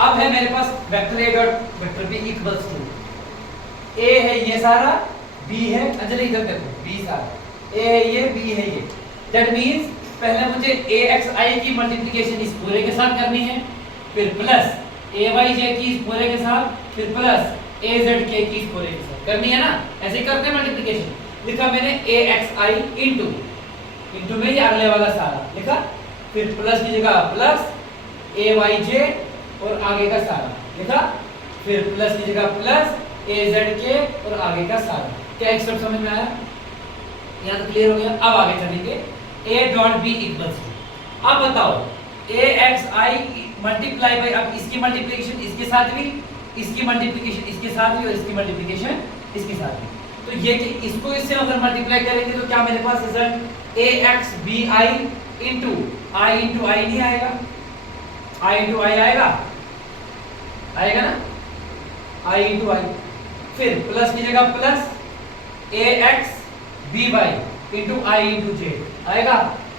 अब है मेरे पास vector a dot vector b equals to a है ये सारा, बी है, अंजलि इधर देखो, बी सारा, ए है ये, बी है ये। दैट मींस पहले मुझे ए एक्स आई की मल्टीप्लिकेशन इस पूरे के साथ करनी है, फिर प्लस ए वाई जे की इस पूरे के साथ, फिर प्लस ए जेड के की इस पूरे के साथ करनी है ना। ऐसे ही करते हैं मल्टीप्लिकेशन। लिखा मैंने ए एक्स आई इंटू में ये अगले वाला सारा लिखा, फिर प्लस की जगह प्लस ए वाई जे और आगे का सारा लिखा, फिर प्लस की जगह प्लस ए जेड के और आगे का सारा। क्या एक स्टेप समझ में आया? यहाँ तो क्लियर हो गया। अब आगे चलेंगे a dot b equals to, अब बताओ a x i multiply by, अब इसकी मल्टीप्लिकेशन इसके साथ भी, इसकी मल्टीप्लिकेशन इसके साथ भी और इसकी मल्टीप्लिकेशन इसके साथ भी। तो ये कि इसको इससे अगर मल्टीप्लाई करेंगे तो क्या मेरे पास result a x b i into i नहीं आएगा? i इंटू आई आएगा, आएगा ना, i इंटू आई। फिर प्लस की जगह plus a x b y into i into j आएगा,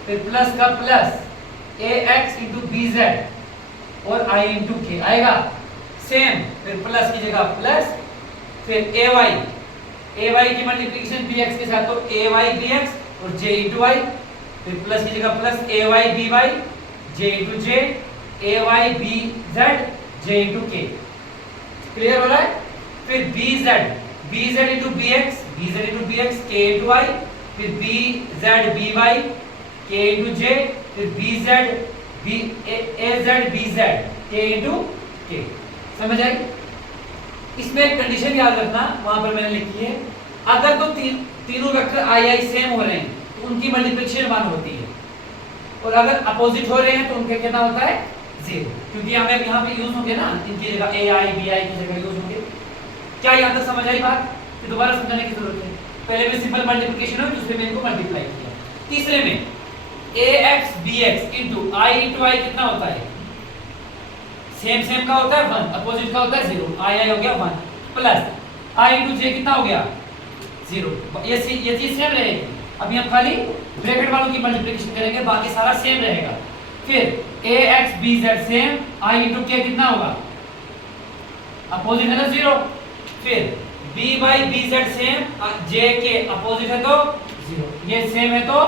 फिर प्लस का plus a x into b z और आई इंटू के आएगा, सेम। फिर प्लस की जगह प्लस, फिर ए वाई की मल्टीप्लिकेशन बी एक्स के साथ तो ए वाई बी एक्स और जे इंटू वाई, फिर प्लस की जगह plus A Y B Y J into J, A Y B Z J into K. Clear हो रहा है? फिर B Z into B X K into Y, फिर B Z B Y K into J, फिर B Z B A Z B Z के into के। समझ आई? इसमें एक कंडीशन याद रखना, वहां पर मैंने लिखी है, अगर तो तीनों वेक्टर आई सेम हो रहे हैं तो उनकी मल्टीप्लिकेशन 1 होती है, और अगर अपोजिट हो रहे हैं तो उनके कितना होता है 0, क्योंकि हमें यहाँ पे यूज होंगे ना, इनकी जगह ए आई बी आई की जगह यूज होंगे। क्या यहाँ तक समझ आई बात? कि दोबारा समझाने की जरूरत है? पहले में सिंपल मल्टीप्लिकेशन है, दूसरे में इनको मल्टीप्लाई किया, तीसरे में ax bx इंटू आई कितना होता है? सेम का होता है 1, अपोजिट का होता है 0, आई हो गया 1, प्लस आई इंटू जे कितना हो गया 0। ये चीज सेम रहेगी। अभी हम खाली ब्रैकेट वालों की मल्टीप्लिकेशन करेंगे, बाकी सारा सेम रहेगा। फिर ax bz same, I into K कितना होगा? अपोजिट है ना 0। फिर b by B Z same, j के अपोजिट है तो 0, ये सेम है तो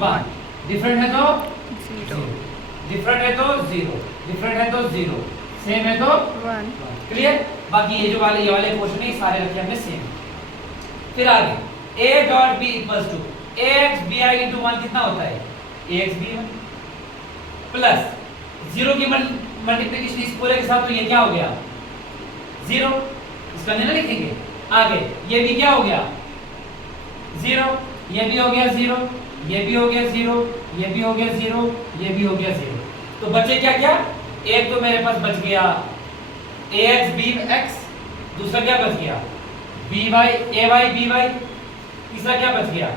1, डिफरेंट है तो 0, डिफरेंट है तो 0, डिफरेंट है तो 0, सेम है तो 1। क्लियर? बाकी ये जो वाले ये वाले क्वेश्चन है सारे रखे हमने सेम। फिर आगे a dot b equals to ax bi into 1 कितना होता है? ax b1 प्लस 0 की मल्टीप्लिकेशन इस पूरे के साथ तो ये क्या हो गया 0, इसका नहीं लिखेंगे। आगे ये भी क्या हो गया 0, ये भी हो गया 0, ये भी हो गया 0, ये भी हो गया 0, ये भी हो गया 0। तो बचे क्या क्या? एक तो मेरे पास बच गया ax bx, दूसरा क्या बच गया by ay by, तीसरा क्या बच गया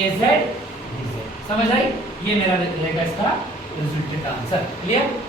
az dz। समझ आई? ये मेरा रहेगा इसका रिजल्टेंट आंसर। क्लियर?